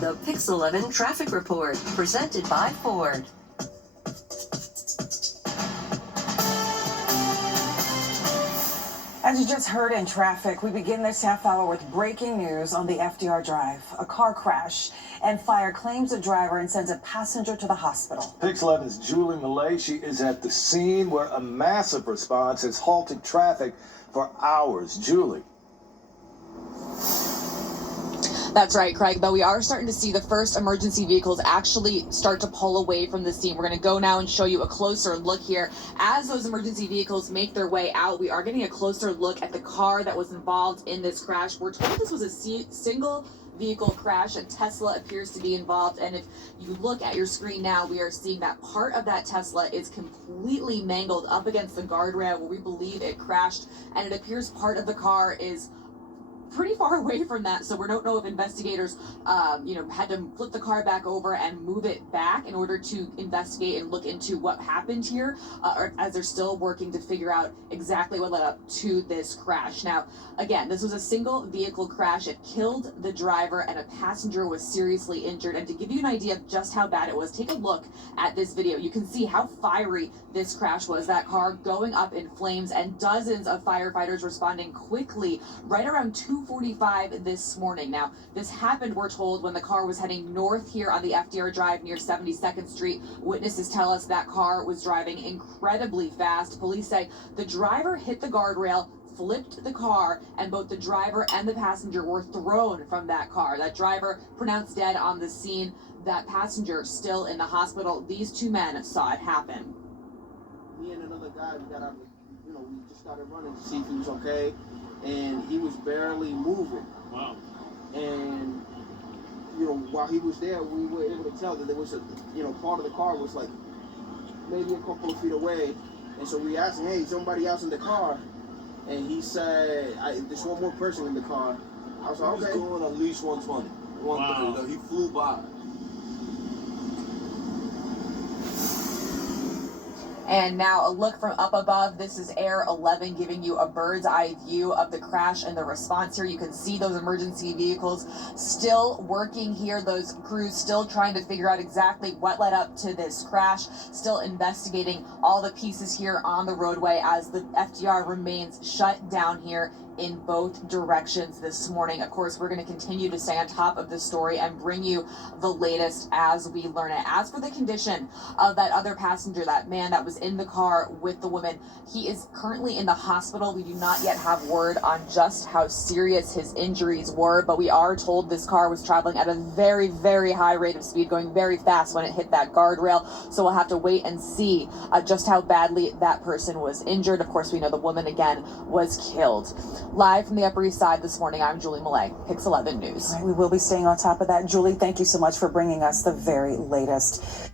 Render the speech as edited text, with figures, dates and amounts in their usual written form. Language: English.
The Pix 11 Traffic Report, presented by Ford. As you just heard in traffic, we begin this half hour with breaking news on the FDR Drive. A car crash and fire claims a driver and sends a passenger to the hospital. Pix 11's Julie Millet, she is at the scene where a massive response has halted traffic for hours. Julie. That's right, Craig, though we are starting to see the first emergency vehicles actually start to pull away from the scene. We're going to go now and show you a closer look here. As those emergency vehicles make their way out, we are getting a closer look at the car that was involved in this crash. We're told this was a single vehicle crash. A Tesla appears to be involved, and if you look at your screen now, we are seeing that part of that Tesla is completely mangled up against the guardrail where we believe it crashed, and it appears part of the car is pretty far away from that, so we don't know if investigators had to flip the car back over and move it back in order to investigate and look into what happened here, or as they're still working to figure out exactly what led up to this crash. Now, again, this was a single vehicle crash. It killed the driver and a passenger was seriously injured. And to give you an idea of just how bad it was, take a look at this video. You can see how fiery this crash was. That car going up in flames and dozens of firefighters responding quickly right around 2:45 this morning. Now, this happened, we're told, when the car was heading north here on the FDR Drive near 72nd Street. Witnesses tell us that car was driving incredibly fast. Police say the driver hit the guardrail, flipped the car, and both the driver and the passenger were thrown from that car. That driver pronounced dead on the scene. That passenger still in the hospital. These two men saw it happen. Me and another guy, we got out, we just started running to see if he was okay, and he was barely moving. Wow. And while he was there, we were able to tell that there was a part of the car was like maybe a couple of feet away, and so we asked him, hey, somebody else in the car? And he said, there's one more person in the car. I was like, okay. He was going at least 120, 130. Wow. He flew by. And now a look from up above. This is Air 11 giving you a bird's eye view of the crash and the response here. You can see those emergency vehicles still working here. Those crews still trying to figure out exactly what led up to this crash. Still investigating all the pieces here on the roadway as the FDR remains shut down here in both directions this morning. Of course, we're going to continue to stay on top of this story and bring you the latest as we learn it. As for the condition of that other passenger, that man that was in the car with the woman, he is currently in the hospital. We do not yet have word on just how serious his injuries were, but we are told this car was traveling at a very, very high rate of speed, going very fast when it hit that guardrail. So we'll have to wait and see just how badly that person was injured. Of course, we know the woman, again, was killed. Live from the Upper East Side this morning, I'm Julie Millet, Pix 11 News. All right, we will be staying on top of that. Julie, thank you so much for bringing us the very latest.